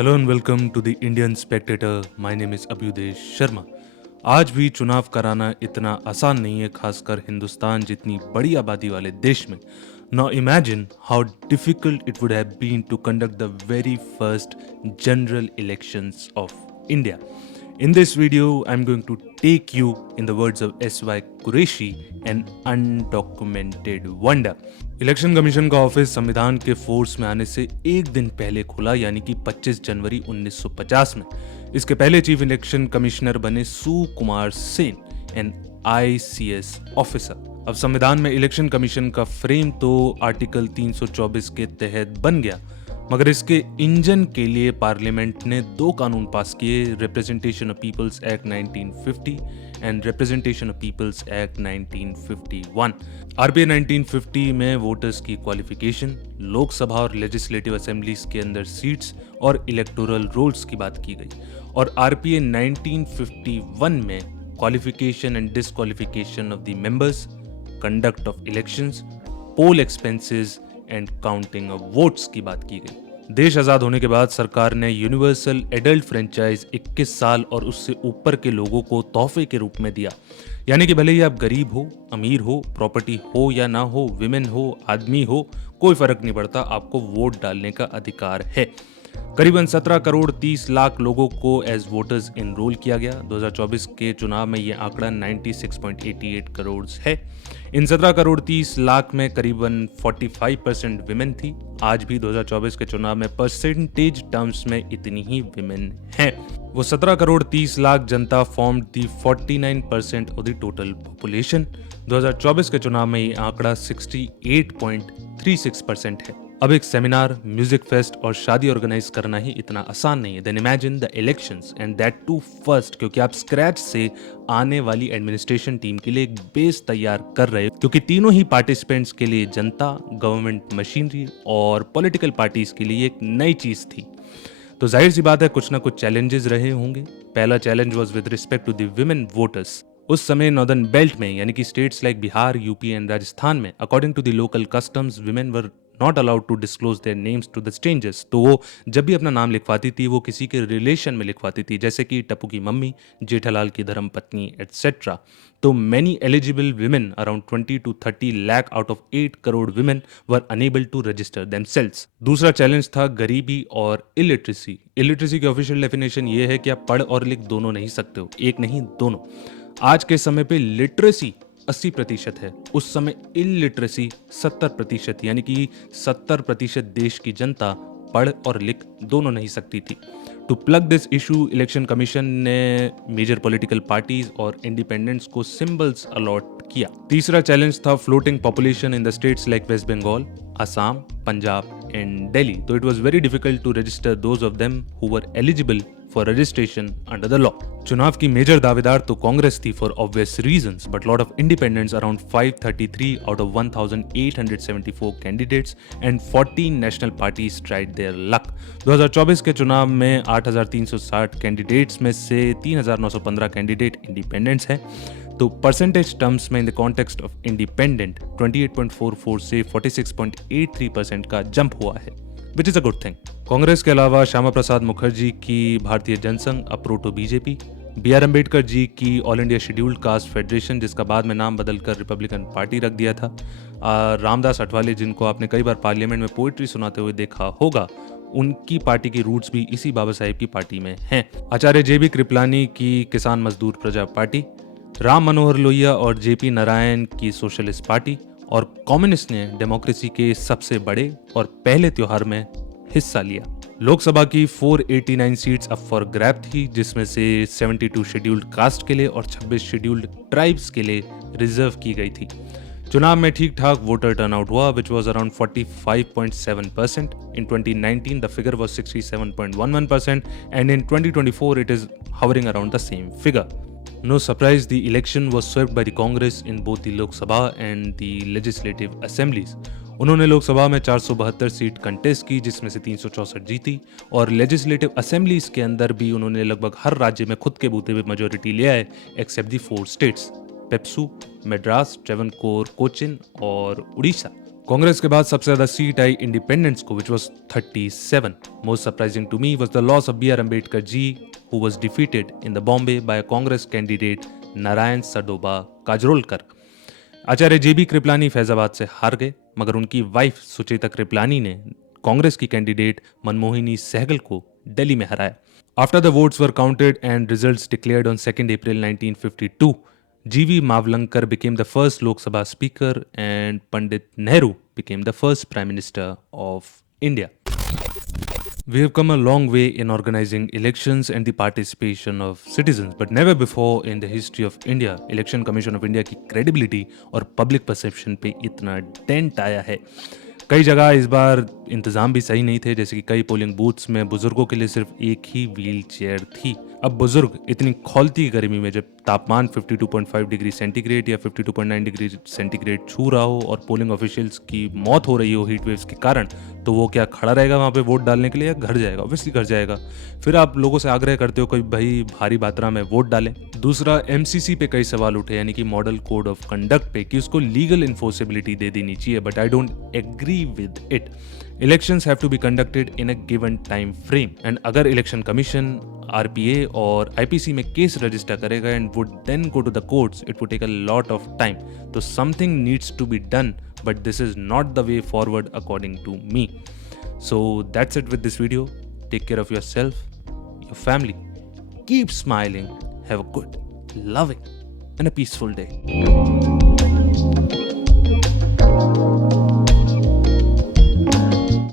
Hello and welcome to the Indian Spectator. My name is Abhyudesh Sharma. आज भी चुनाव कराना इतना आसान नहीं है, खासकर हिंदुस्तान जितनी बड़ी आबादी वाले देश में। Now imagine how difficult it would have been to conduct the very first general elections of India. In this video, I'm going to take you, in the words of S.Y. Qureshi, an undocumented wonder. Election commission का office संविधान के force में आने से एक दिन पहले खुला, यानी कि 25 जनवरी 1950 में. इसके पहले चीफ इलेक्शन कमिश्नर बने Sukumar Sen, N ICS officer. अब संविधान में इलेक्शन कमीशन का फ्रेम तो आर्टिकल 324 के तहत बन गया, मगर इसके इंजन के लिए पार्लियामेंट ने दो कानून पास किए, representation of peoples act 1950 and representation of peoples act 1951. RPA 1950 में वोटर्स की क्वालिफिकेशन, लोकसभा और लेजिस्लेटिव असेंबलीज के अंदर सीट्स और इलेक्टोरल रोल्स की बात की गई, और RPA 1951 में qualification and disqualification of the members, conduct of elections, poll expenses and counting of votes की बात की गई. देश आजाद होने के बाद सरकार ने यूनिवर्सल एडल्ट फ्रेंचाइज 21 साल और उससे ऊपर के लोगों को तोहफे के रूप में दिया. यानी कि भले ही आप गरीब हो, अमीर हो, प्रॉपर्टी हो या ना हो, विमेन हो, आदमी हो, कोई फर्क नहीं पड़ता, आपको वोट डालने का अधिकार है. करीबन 17 करोड़ 30 लाख लोगों को एज वोटर्स इनरोल किया गया. 2024 के चुनाव में यह आंकड़ा 96.88 करोड़ है. इन 17 करोड़ 30 लाख में करीबन 45% विमेन थी. आज भी 2024 के चुनाव में परसेंटेज टर्म्स में इतनी ही विमेन हैं. वो 17 करोड़ 30 लाख जनता form the 49% of the total population. 2024 के चुनाव में ये आंकड़ा 68.36% है. अब एक सेमिनार, म्यूजिक फेस्ट और शादी ऑर्गेनाइज करना ही इतना आसान नहीं है. Then imagine the elections and that too first, क्योंकि आप स्क्रैच से आने वाली एडमिनिस्ट्रेशन टीम के लिए एक बेस तैयार कर रहे हो, क्योंकि तीनों ही पार्टिसिपेंट्स के लिए जनता, गवर्नमेंट मशीनरी और पॉलिटिकल पार्टीज के लिए एक नई चीज थी. तो जाहिर सी बात है कुछ ना कुछ चैलेंजेस रहे होंगे. पहला challenge was with respect to the women voters. उस समय नॉर्दर्न बेल्ट में, यानी कि states like Bihar, UP and Rajasthan में, according to the local customs, women were not allowed to disclose their names to the strangers. तो वो जब भी अपना नाम लिखवाती थी वो किसी के रिलेशन में लिखवाती थी, जैसे कि टप्पू की मम्मी, जेठालाल की धर्मपत्नी एटसेट्रा. तो many eligible women, around 20 to 30 lakh out of 8 crore women, were unable to register themselves. दूसरा चैलेंज था गरीबी और इलिटरेसी. इलिटरेसी की ऑफिशियल डेफिनेशन ये है कि आप पढ़ और लिख दोनों नहीं सकते हो, एक नहीं दोनों. आज के समय पे लिटरेसी 80% है, उस समय इलिटरेसी 70%, यानी कि 70% देश की जनता पढ़ और लिख दोनों नहीं सकती थी. To plug this issue, election commission ने मेजर पॉलिटिकल पार्टीज और इंडिपेंडेंट्स को सिंबल्स अलॉट किया. तीसरा चैलेंज था floating population in the states like West Bengal, Assam, Punjab and Delhi. तो it was very difficult to register those of them who were eligible for registration under the law. चुनाव की major दावेदार तो कांग्रेस थी for obvious reasons, but lot of independents, around 533 out of 1874 candidates and 14 national parties tried there luck. 2024 के चुनाव में 8360 candidates में से 3915 कैंडिडेट इंडिपेंडेंट्स हैं. तो परसेंटेज टर्म्स में in the context of independent 28.44 से 46.83% का जंप हुआ है, which is a good thing. Congress के अलावा श्यामा प्रसाद मुखर्जी की भारतीय जनसंघ, अप्रोटो बीजेपी, BR अम्बेडकर जी की all India scheduled caste federation, जिसका बाद में नाम बदलकर रिपब्लिकन पार्टी रख दिया था, रामदास अठवाले, जिनको आपने कई बार पार्लियामेंट में पोइट्री सुनाते हुए देखा होगा, उनकी पार्टी की रूट्स भी इसी बाबा साहेब की पार्टी में हैं. आचार्य JB कृपलानी की किसान मजदूर प्रजा पार्टी, राम मनोहर लोहिया और JP नारायण की सोशलिस्ट पार्टी, और कम्युनिस्ट ने डेमोक्रेसी के सबसे बड़े और पहले त्योहार में हिस्सा लिया. लोकसभा की 489 सीट्स अप फॉर ग्रैब थी, जिसमें से 72 शेड्यूल्ड कास्ट के लिए और 26 शेड्यूल्ड ट्राइब्स के लिए रिजर्व की गई थी. चुनाव में ठीक ठाक वोटर टर्नआउट हुआ, which was around 45.7%. In 2019 the figure was 67.11% and in 2024 it is hovering around the same figure. No surprise, the election was swept by the Congress in both the Lok Sabha and the legislative assemblies. उन्होंने लोकसभा में 472 seat contest की, जिसमें से 364 जीती, और legislative assemblies के अंदर भी उन्होंने लगभग हर राज्य में खुद के बूते पे मेजोरिटी लिया है, एक्सेप्ट दी 4 स्टेट्स, पेप्सू, मद्रास, ट्रेवनकोर, कोचिन और उड़ीसा. कांग्रेस के बाद सबसे ज्यादा सीट आई इंडिपेंडेंट्स को, which was 37. Most surprising to me was the loss of B.R. Ambedkar ji, who was defeated in the Bombay by a Congress candidate Narayan Sadoba Kajrolkar. आचार्य जेबी कृपलानी फैजाबाद से हार गए, मगर उनकी वाइफ सुचेता कृपलानी ने कांग्रेस की कैंडिडेट मनमोहिनी सहगल को दिल्ली में हराया. After the votes were counted and results declared on 2 April 1952, GV Mavlankar became the first Lok Sabha speaker and Pandit Nehru became the first Prime Minister of India. We have come a long way in organizing elections and the participation of citizens, but never before in the history of India, Election Commission of India की credibility और public perception पे इतना dent आया है. कई जगह इस बार इंतज़ाम भी सही नहीं थे, जैसे कि कई पोलिंग बूथ्स में बुजुर्गों के लिए सिर्फ एक ही व्हील चेयर थी. अब बुजुर्ग इतनी खौलती गर्मी में जब तापमान 52.5 डिग्री सेंटीग्रेड या 52.9 डिग्री सेंटीग्रेड छू रहा हो और पोलिंग ऑफिशियल्स की मौत हो रही हो हीट वेव्स के कारण, तो वो क्या खड़ा रहेगा वहाँ पे वोट डालने के लिए या घर जाएगा? ऑब्वियसली घर जाएगा. फिर आप लोगों से आग्रह करते हो कि भाई भारी मात्रा में वोट डालें. दूसरा, एमसीसी पे कई सवाल उठे, यानी कि मॉडल कोड ऑफ कंडक्ट पे, कि उसको लीगल इन्फोर्सेबिलिटी दे देनी चाहिए, but I don't agree with it. Elections have to be conducted in a given time frame, and अगर इलेक्शन कमीशन आरपीए और आईपीसी में केस रजिस्टर करेगा and would then go to the courts, it would take a lot of time. तो something needs to be done, but this is not the way forward according to me. So that's it with this video. Take care of yourself, your family. Keep smiling. Have a good, loving, and a peaceful day.